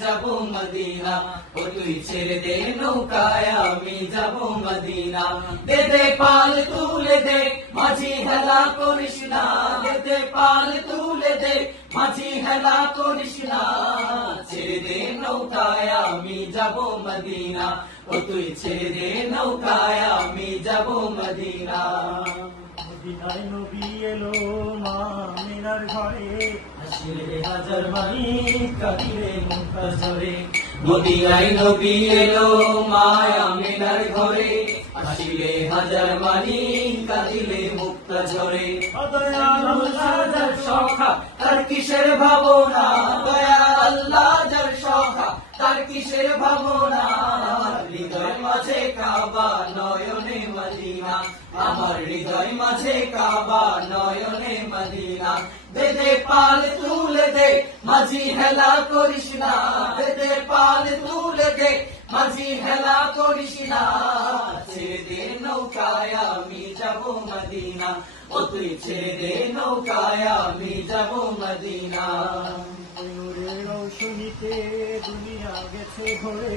যাব মদিনা, ও তুই ছেড়ে দে নৌকায়, আমি যাব মদিনা। দে দে পাল তুলে দে, মাঝি হেলা করিস না। দে দে পাল তুলে দে, মাঝি হেলা করিস না। ছেড়ে দে নৌকায়, আমি যাব মদিনা। ও তুই ছেড়ে দে নৌকায়, আমি যাব মদিনা। মদিনায় নবী এলো মা। মিনার ঘরে হাসিরে হাজার মানি কাটিরে মুক্তা ঝরে মদিনায় নবী এলো মায়া মিনার ঘরে হাসিরে হাজার মানি কাটিলে মুক্তা ঝরে অদয়াল আল্লাহ যার সখা তার কিসের ভাবনা? দয়া আল্লাহ যার সখা তার কিসের ভাবনা? কাবা নয়নে মদিনা। আমার হৃদয় মাঝে কাবা নয়নে মদিনা। দে দে পাল তুলে দে, মাঝি হেলা করিস না। দে পাল তুলে দে, মাঝি হেলা করিস না। ছেড়ে নৌকায় আমি যাব মদিনা। ও তুই ছেড়ে নৌকায় আমি যাব মদিনা। রৌশনীতে দুনিয়া গেছে ভরে।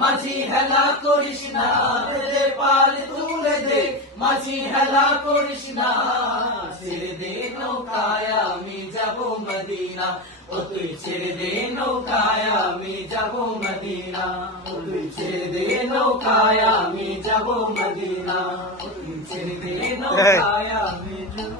মাঝি হেলা করিস না দে পাল তুলে দে। মাঝি হেলা করিস না ছেড়ে দে নৌকায় আমি যাব মদিনা। ও তুই ছেড়ে দে নৌকায় আমি যাব মদিনা। ও তুই ছেড়ে দে নৌকায় আমি যাব মদিনা। ছেড়ে দে নৌকায় আমি যাব